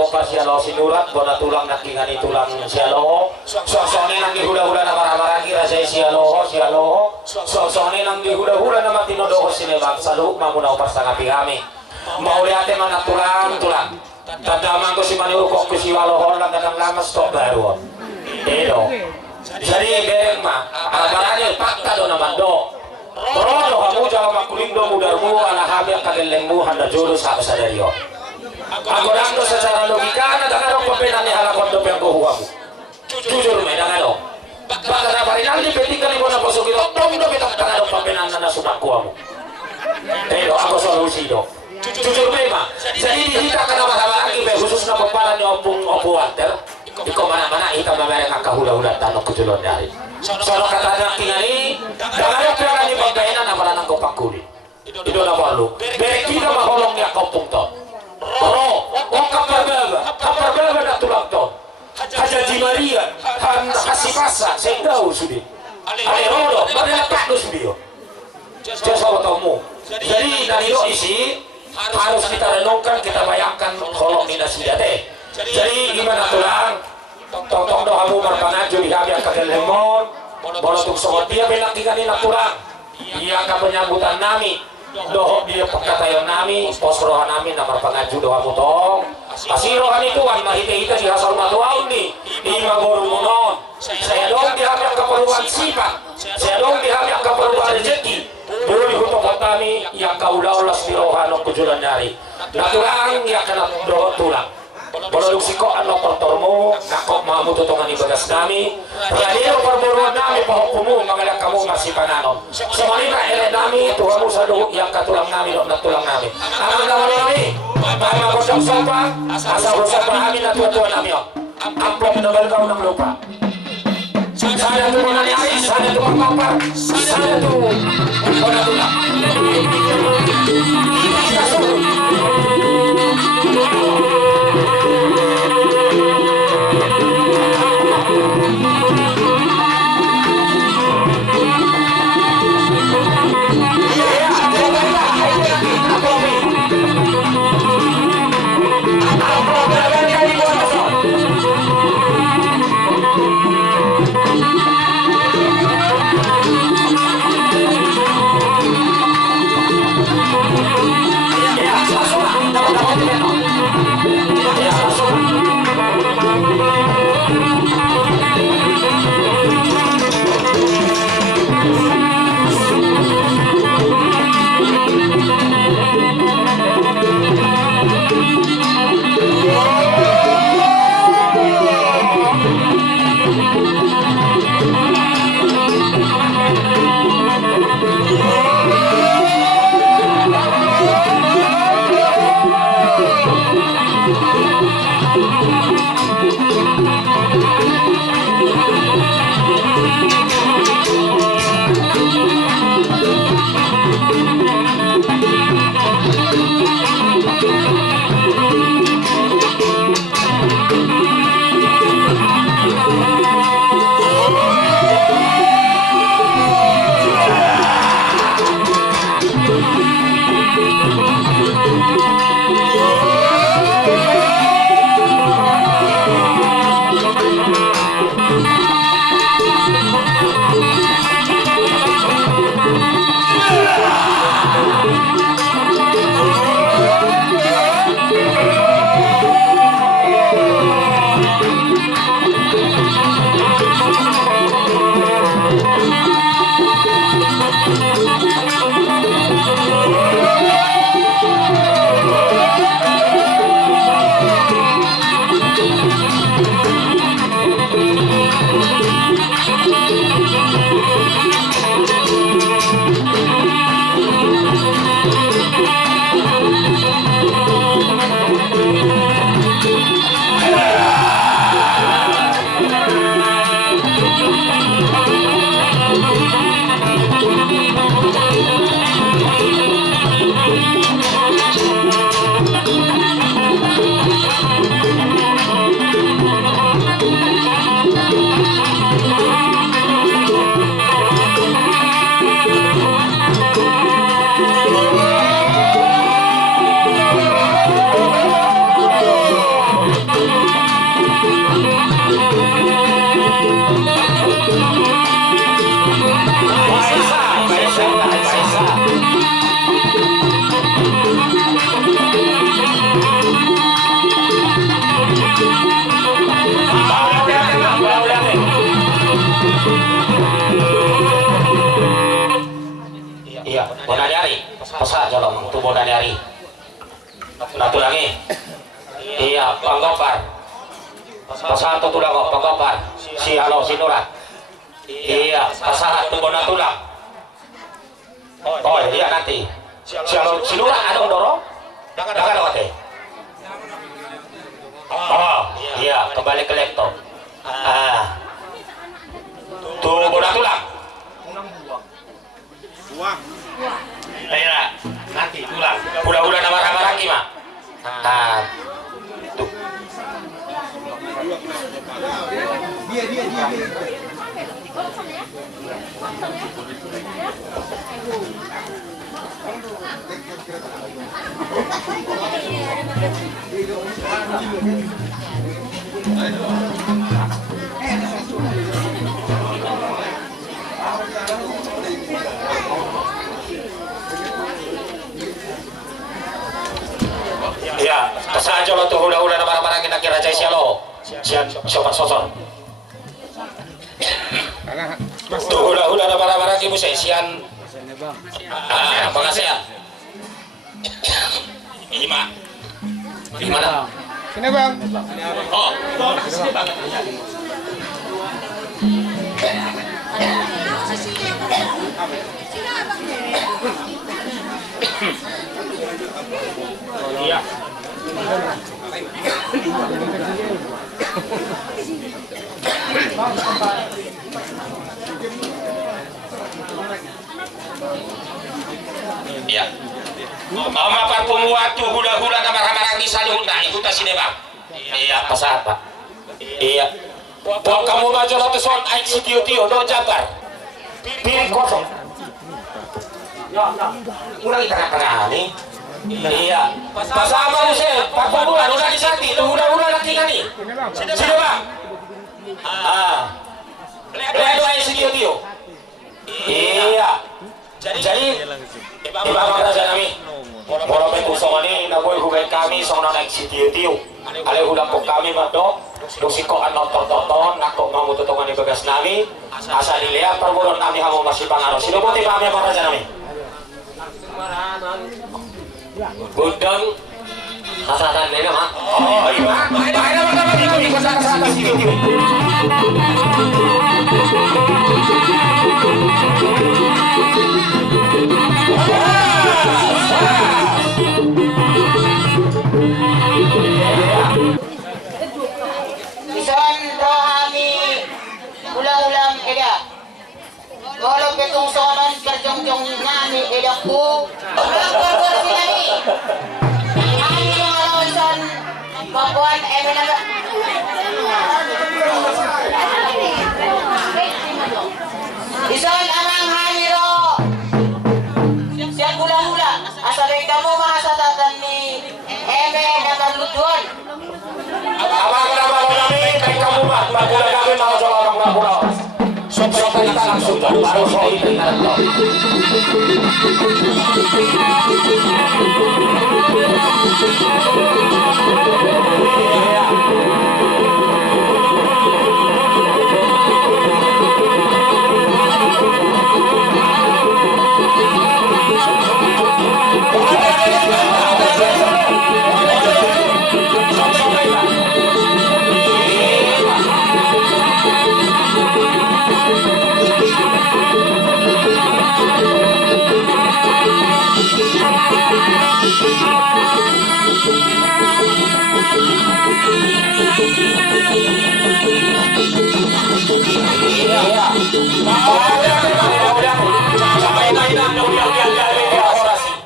bokar sialo sinurat bona tulang nakingani tulang sialo sosone nang dihuda-huda na marah-marah kira saya sialo sosone nang dihuda-huda na matinodo sinebang saluk mamuna upas tangapi kami mau lihat mana tulang tadamang ko si manuru kok si walohon lang kadang lama stop baru edo jadi bereng mah barangnya fakta do naman do rodo kamu jawa makulindo mudarmu ala habi kagelengmu handa jodoh sa sadariyo ako dando secara logika na dangaro papenan ni halakon do pengko huwamu jujur me dangaro baka na barinaldi petikan mo na pasukito tom do bitak dangaro papenan na sudak kuwamu edo ako solusi do jujur me ma jadi dihita kana masalah lagi be khusus na paparan ni opo water iko mana-mana kita mamereka kahula-hula tanok kujulon dari soal kata tinggali dangaro pera ni pagkainan na para nang kopakuli itu na perlu bereki na maholong ya kopung to ro o kaparbeba na tulang to Haji Maria han kasipasa sehingga usudi ale rodo badala pakdo sudio jasa watamu jadi dari lo isi harus kita renungkan kita bayangkan kolom minus date jadi gimana tulang tong do hamu marpangaju di kami akan lemon bolotuk sohot dia bilang tinggalin tulang dia akan penyambutan nami doh dia pekatayon nami posrohan nami namar pangaju doa mutong asirohan itu wan mahite-hite di hasal matuaun nih di magoru munon saya dong dihamil keperluan sifat saya dong dihamil keperluan rezeki dulu di hutung kami yang kaulah sirohan kujulan dari natulang yang kena doh tulang Boleh siko ano portormu nakok mamu tutungan ibadas nami radio perburuan nami pahukumu mengalah kamu masih pananon semalina ele nami tuhamu sadu yang katulang nami dok natulang nami aman kawan nami mama gosok sopa asal gosok amin na tuan nami amplop double kau nang lupa saya tuh menani air saya tuh mengkopar saya tuh orang tulang Natulangi. Iya, panggopar. Pasahat tulang kok, panggopar. Si halo, si Nura. Iya, pasahat tunggu natulang. Oh iya nanti. Si halo, si Nura ada dorong? Jangan lewat deh. Oh iya, kembali ke laptop. Tunggu natulang. Buang. Iya, nanti tulang. Udah nama-nama lagi mah. Tuh. Dia. Ya, kesajo lo tuh udah marah-marah kita kira cai sialo. Sian sobat sosor. Tuh udah marah-marah ibu saya sian. Makasih ya. Ini mah. Gimana? Sini bang. Oh, sini bang. Iya. Iya. Mama parpumuatu hula-hula na marami salud na ikuta sini bang. Iya, pasahat pak. Iya. Buang kamu maju lo tuh soal aik si tio do jabar. Pilih kosong. Ya, kurang tengah-tengah nih. Iya. Pasama usai, parpumuan udah disati, tuh udah laki nih. Sini bang. Ledo aik si tio. Iya. Jadi, iba raja kami. Moro may kusong ani, naboy hugay kami, song na naik si tiyo. Ale hulang ko kami madok, lusi ko ano toton, nako mamututungan ni bagas nami, asa nilya, perburon kami hamong masih pangano. Sino po ti kami ang raja nami? Budang, kasatan nila ha? Oh, iba? Bahay naman naman, ikot sa kasatan si tiyo. Ison rohani ulang-ulang eda. Kalau ketong sonon kerjong-jong nani eda ku. Kalau sila ni. Ani yung alaw ison kapuan naga. Ison amang haniro. Siya hula-hula. Asabay kamu mahasatatan ni naman lutuan. Abang kami, kay kamu mah, magula kami mga jawabang magula. Sobrang kita langsung baru soal itu.